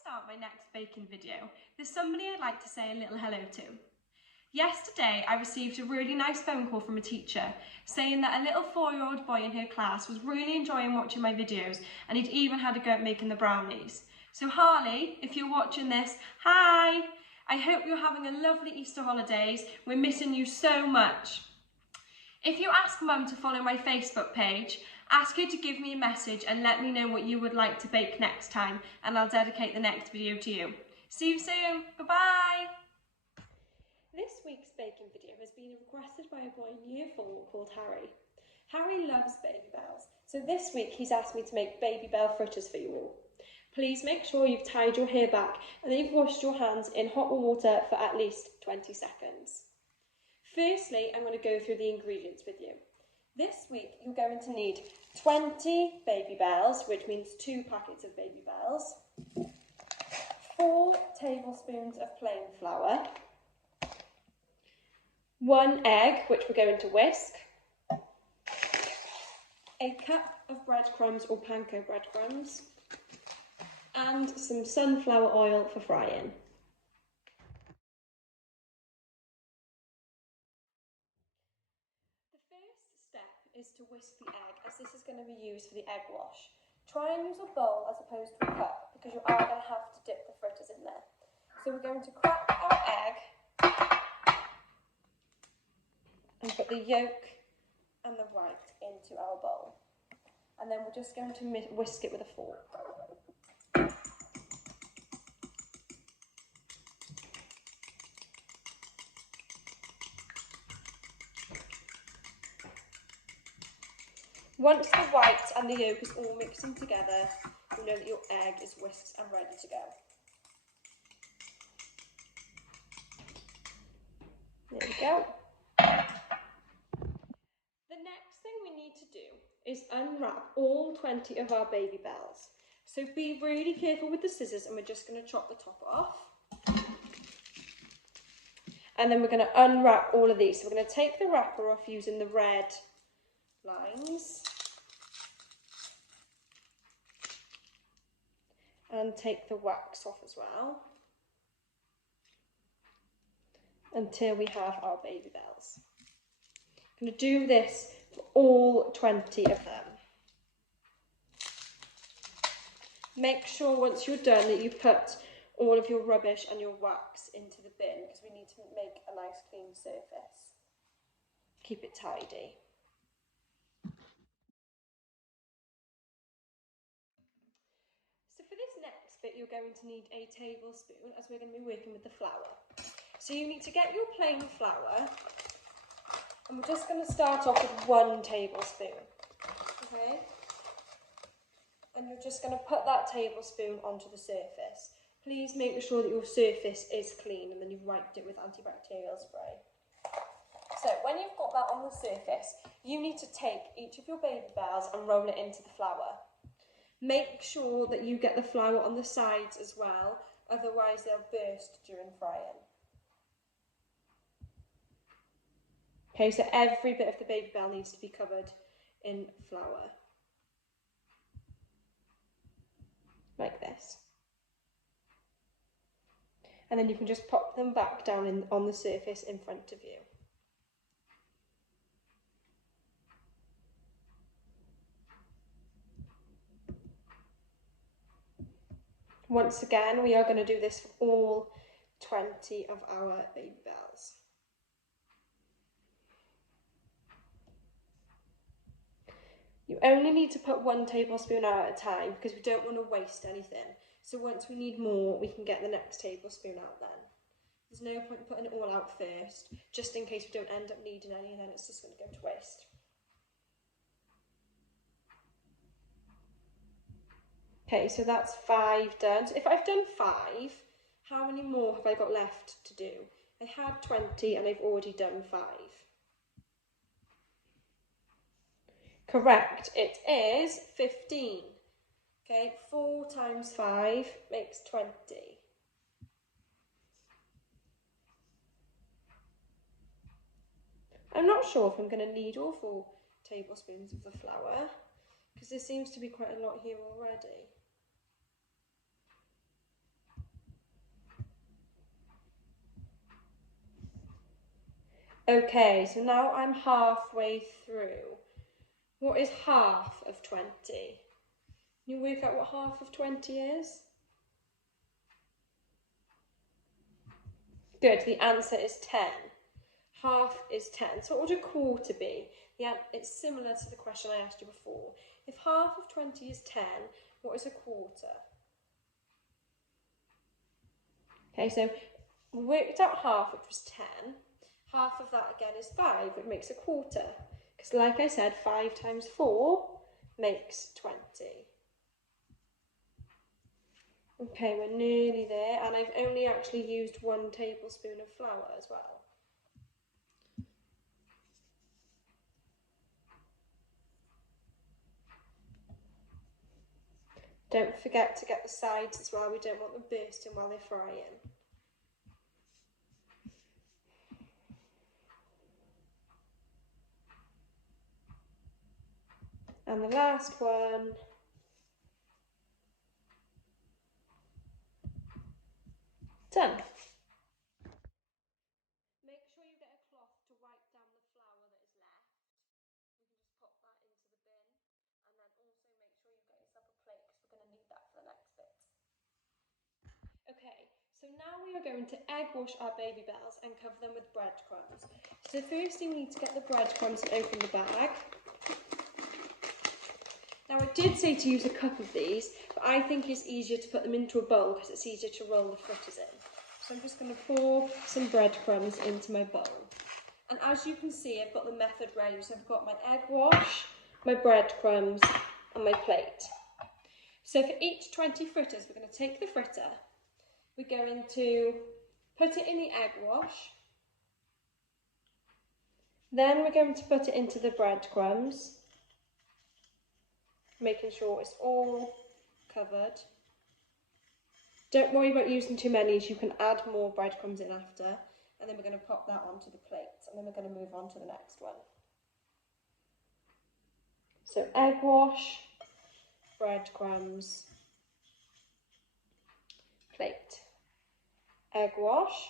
start my next baking video, there's somebody I'd like to say a little hello to. Yesterday, I received a really nice phone call from a teacher saying that a little 4-year-old boy in her class was really enjoying watching my videos and he'd even had a go at making the brownies. So Harley, if you're watching this, hi! I hope you're having a lovely Easter holidays. We're missing you so much. If you ask Mum to follow my Facebook page, ask her to give me a message and let me know what you would like to bake next time, and I'll dedicate the next video to you. See you soon. Bye-bye. This week's baking video has been requested by a boy in Year 4 called Harry. Harry loves Babybels, so this week he's asked me to make Babybel Fritters for you all. Please make sure you've tied your hair back and then you've washed your hands in hot water for at least 20 seconds. Firstly, I'm going to go through the ingredients with you. This week you're going to need 20 Babybels, which means 2 packets of Babybels, 4 tablespoons of plain flour, 1 egg, which we're going to whisk, a cup of breadcrumbs or panko breadcrumbs, and some sunflower oil for frying. The first step is to whisk the egg, as this is going to be used for the egg wash. Try and use a bowl as opposed to a cup, because you are going to have to dip the fritters in there. So we're going to crack our egg and put the yolk and the white into our bowl. And then we're just going to whisk it with a fork. Once the white and the yolk is all mixing together, you know that your egg is whisked and ready to go. There we go. The next thing we need to do is unwrap all 20 of our Babybels. So be really careful with the scissors, and we're just going to chop the top off. And then we're going to unwrap all of these. So we're going to take the wrapper off using the red lines and take the wax off as well until we have our Babybels. I'm going to do this for all 20 of them. Make sure once you're done that you put all of your rubbish and your wax into the bin, because we need to make a nice clean surface. Keep it tidy. So for this next bit, you're going to need a tablespoon, as we're going to be working with the flour. So you need to get your plain flour, and we're just going to start off with 1 tablespoon, okay? And you're just going to put that tablespoon onto the surface. Please make sure that your surface is clean and then you've wiped it with antibacterial spray. So when you've got that on the surface, you need to take each of your Babybels and roll it into the flour. Make sure that you get the flour on the sides as well, otherwise they'll burst during frying. Okay, so every bit of the Babybel needs to be covered in flour. Like this. And then you can just pop them back down on the surface in front of you. Once again, we are going to do this for all 20 of our Babybels. You only need to put 1 tablespoon out at a time, because we don't want to waste anything. So once we need more, we can get the next tablespoon out then. There's no point in putting it all out first, just in case we don't end up needing any, and then it's just going to go to waste. Okay, so that's 5 done. So if I've done 5, how many more have I got left to do? I had 20 and I've already done 5. Correct, it is 15. Okay, 4 times 5 makes 20. I'm not sure if I'm going to need all 4 tablespoons of the flour, because there seems to be quite a lot here already. Okay, so now I'm halfway through. What is half of 20? Can you work out what half of 20 is? Good, the answer is 10. Half is 10. So what would a quarter be? Yeah, it's similar to the question I asked you before. If half of 20 is 10, what is a quarter? Okay, so we worked out half, which was 10. Half of that again is 5, which makes a quarter. Because like I said, 5 times 4 makes 20. Okay, we're nearly there, and I've only actually used 1 tablespoon of flour as well. Don't forget to get the sides as well, we don't want them bursting while they're frying. And the last one. Done. Make sure you get a cloth to wipe down the flour that is left. We can just pop that into the bin, and then also make sure you get yourself a plate because we're going to need that for the next bit. Okay, so now we are going to egg wash our Babybels and cover them with breadcrumbs. So first you need to get the breadcrumbs and open the bag. Now I did say to use a cup of these, but I think it's easier to put them into a bowl because it's easier to roll the fritters in. So I'm just going to pour some breadcrumbs into my bowl. And as you can see, I've got the method ready. So I've got my egg wash, my breadcrumbs, and my plate. So for each 20 fritters, we're going to take the fritter. We're going to put it in the egg wash. Then we're going to put it into the breadcrumbs, making sure it's all covered. Don't worry about using too many, as you can add more breadcrumbs in after. And then we're going to pop that onto the plate, and then we're going to move on to the next one. So egg wash, breadcrumbs, plate. Egg wash,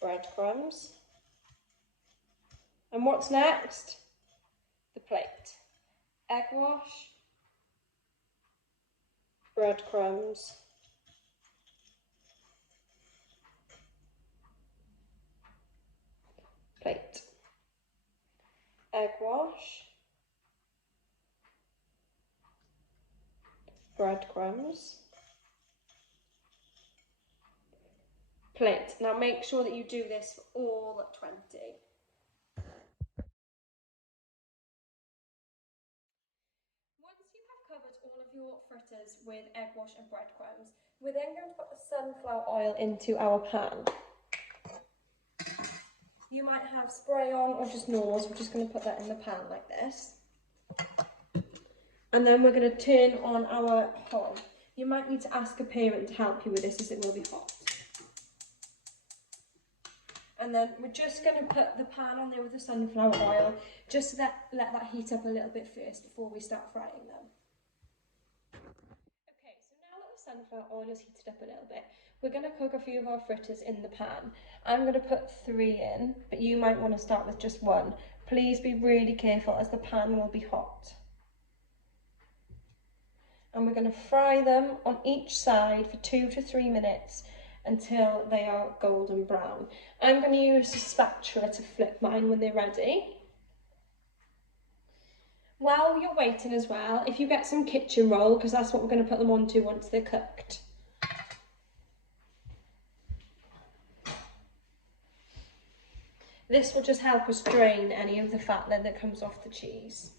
breadcrumbs. And what's next? The plate. Egg wash, breadcrumbs, plate. Egg wash, breadcrumbs, plate. Now make sure that you do this for all 20. Once you have covered all of your fritters with egg wash and breadcrumbs, we're then going to put the sunflower oil into our pan. You might have spray on or just normal, we're just going to put that in the pan like this. And then we're going to turn on our hob. You might need to ask a parent to help you with this as it will be hot. And then we're just going to put the pan on there with the sunflower oil, just to let that heat up a little bit first before we start frying them. Okay, so now that the sunflower oil is heated up a little bit, we're going to cook a few of our fritters in the pan. I'm going to put 3 in, but you might want to start with just 1. Please be really careful as the pan will be hot. And we're going to fry them on each side for 2 to 3 minutes until they are golden brown. I'm going to use a spatula to flip mine when they're ready. While you're waiting as well, if you get some kitchen roll, because that's what we're going to put them onto once they're cooked. This will just help us drain any of the fat that comes off the cheese.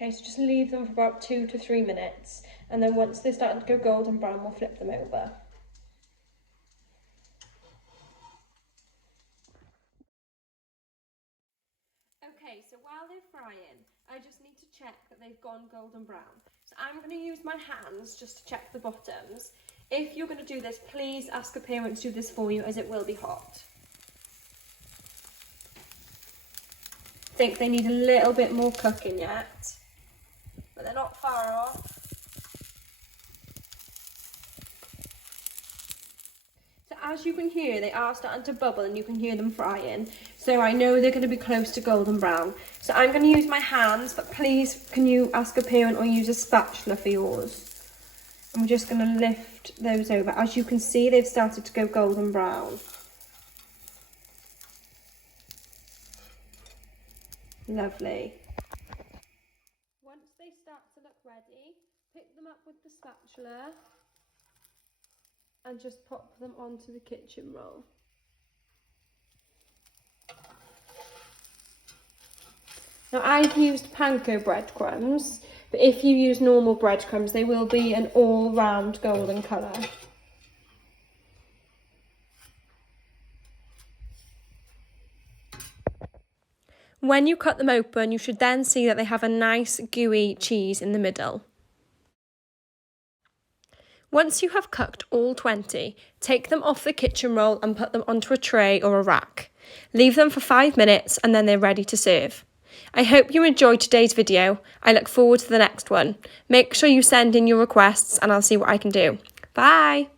Okay, so just leave them for about 2 to 3 minutes, and then once they're starting to go golden brown, we'll flip them over. Okay, so while they're frying, I just need to check that they've gone golden brown. So I'm going to use my hands just to check the bottoms. If you're going to do this, please ask a parent to do this for you, as it will be hot. I think they need a little bit more cooking yet, but they're not far off. So as you can hear, they are starting to bubble and you can hear them frying. So I know they're going to be close to golden brown. So I'm going to use my hands, but please can you ask a parent or use a spatula for yours. And we're just going to lift those over. As you can see, they've started to go golden brown. Lovely. Once they start to look ready, pick them up with the spatula and just pop them onto the kitchen roll. Now I've used panko breadcrumbs, but if you use normal breadcrumbs, they will be an all-round golden colour. When you cut them open, you should then see that they have a nice gooey cheese in the middle. Once you have cooked all 20, take them off the kitchen roll and put them onto a tray or a rack. Leave them for 5 minutes and then they're ready to serve. I hope you enjoyed today's video. I look forward to the next one. Make sure you send in your requests and I'll see what I can do. Bye!